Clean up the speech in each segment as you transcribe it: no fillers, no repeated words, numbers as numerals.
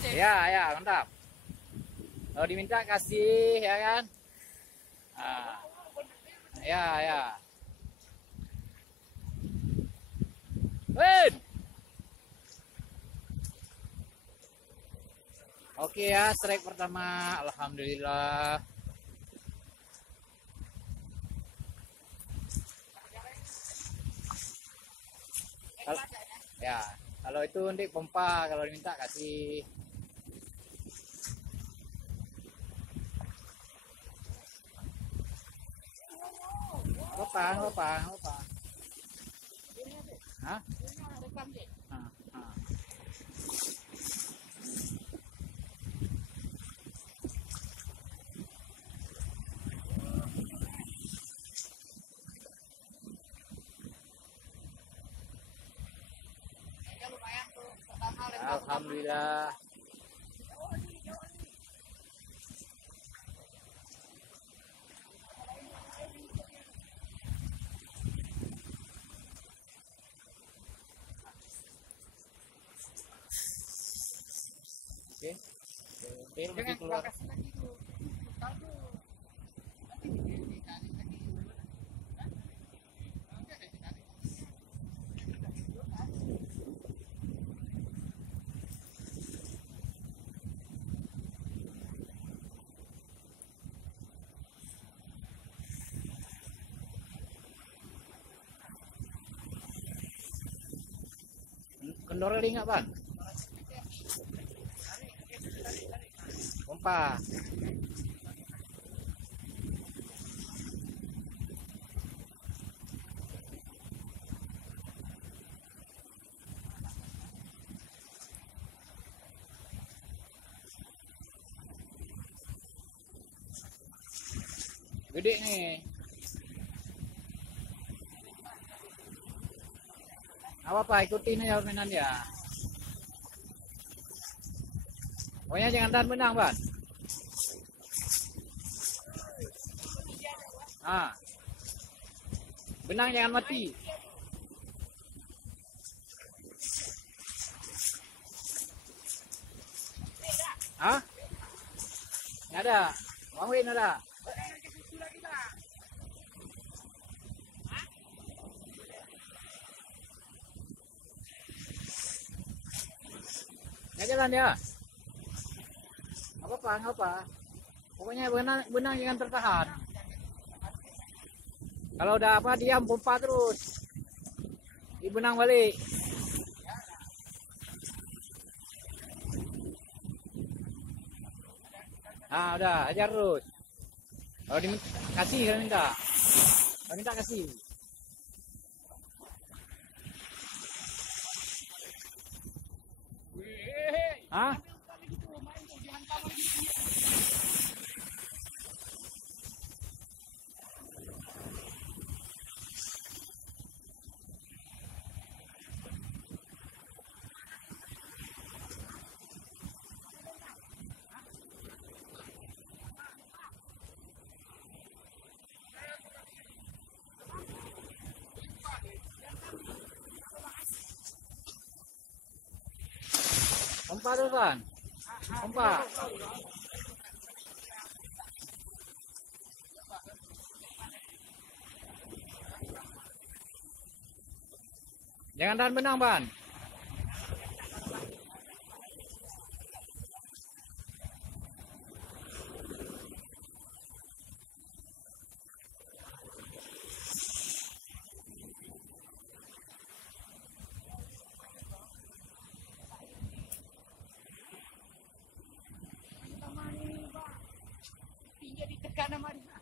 Ya, ya, mantap. Kalau diminta kasih, ya kan? Nah, ya, ya. Win. Oke ya, strike pertama. Alhamdulillah. Ya, kalau itu nanti pompa, kalau diminta kasih. Apa? Hah? Ah. Alhamdulillah. Oke. Oke, masih keluar. Kendor kali nggak, Bang? Pompa. Gede nih. Apa ikutin aja mainan ya. Pokoknya jangan tahan benang, Bang. Ah. Benang jangan mati. Hah? Nggak ada. Bang Win ada. Ya jalan ya. Apa? Pokoknya benang jangan tertahan. Kalau udah apa diam pompa terus. Di benang balik. Nah, udah ajar terus. Kalau kasih kalau minta. Kalau minta kasih. Hah? Pompa terus, Bang. Pompa. Jangan tahan benang, Bang. Ditekan sama dia.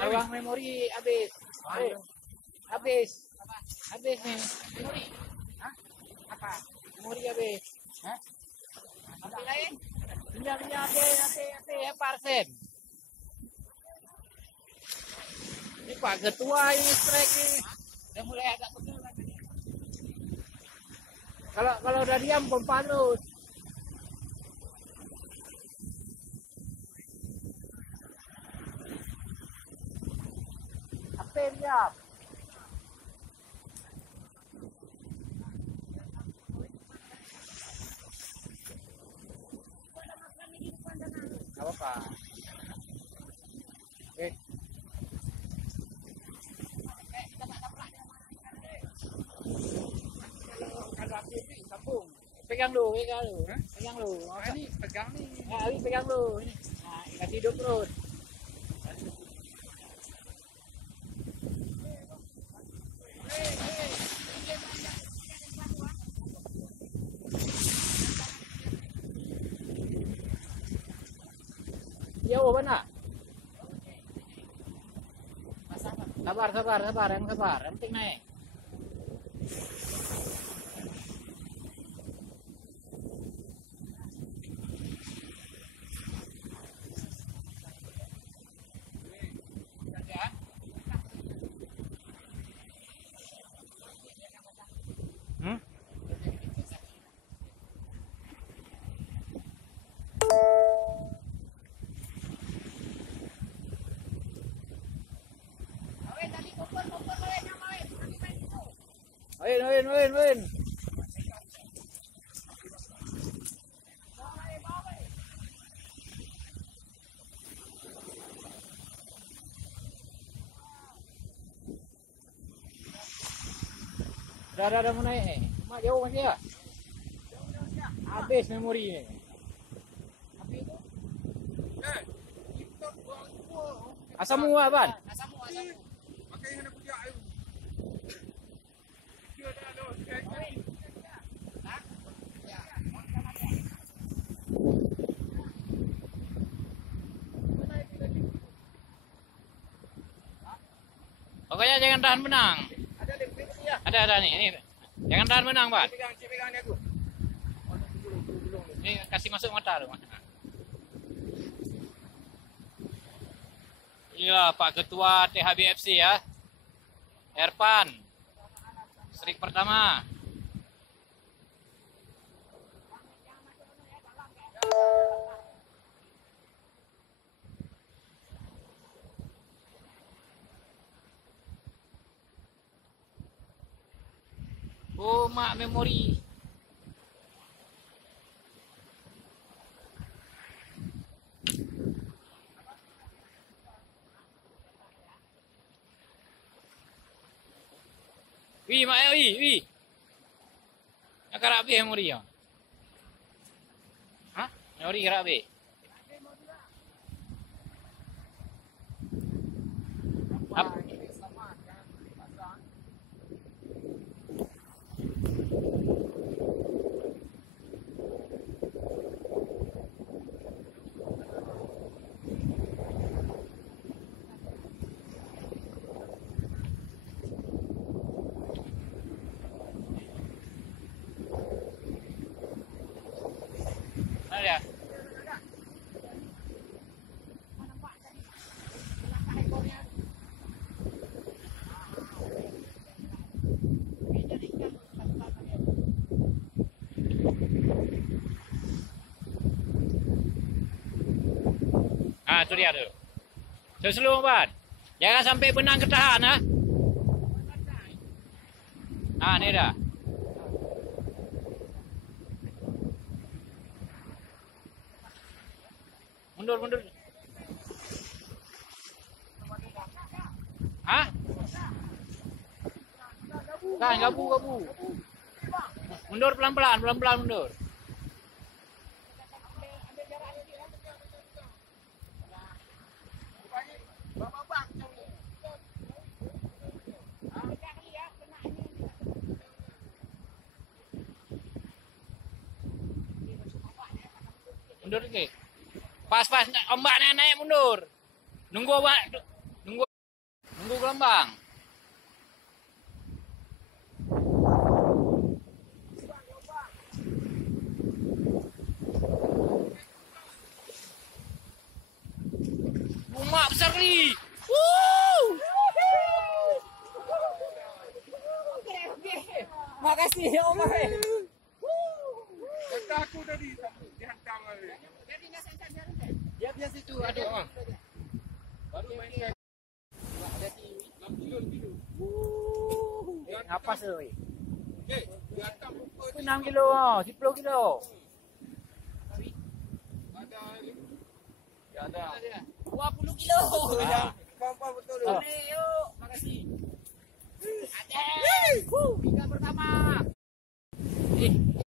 Ruang memori habis. Habis nih. Memori. Hah? Apa? Memori habis. Hah? Api lain? Minyak api parsen. Ini Pak Ketua ini strike nih. Udah mulai agak pegel lagi. Kalau udah diam pompa terus. Api diam. Gak apa-apa. Oke. Kalau api ini sambung. Pegang dulu. Pegang dulu. Ini pegang nih. Nah, ini pegang dulu. Ini. Nah, kasih hidup terus. Jauh mana? Sabar, yang penting naik. Win. Udah mau naik nih. Mak jauh masih ya? Habis memori ini. Asam muak, Ban? Asam muak. Pakai hendak punya air. Pokoknya jangan tahan benang. Ada nih. Ini. Jangan tahan benang, Pak. Ini kasih masuk mata loh. Iya, Pak Ketua THBFC ya. Erpan. Strik pertama. Oh, mak memori. Wih, mak wih. Gerak be memori ya. Hah? Memori gerak be. Ada. Ah, itu dia tuh. Seluruh Ban. Jangan sampai benang ketahan, ha? Ah, ini dah. Mundur. Hah? Kan gabu. Mundur pelan-pelan mundur. Mundur ke. Pas ombak naik mundur. Nunggu gelombang. Makasih Om Baik. Kata aku tadi dihantar balik. Dia biasa itu ada. Baru main Ada TV. 6 kilo. Apa sih? Okey, dia hantar pukul 6 kilo, 10 kilo. ada Ya ada. 20 kilo. Faham betul. Boleh yuk, makasih. Ada. Minggu pertama.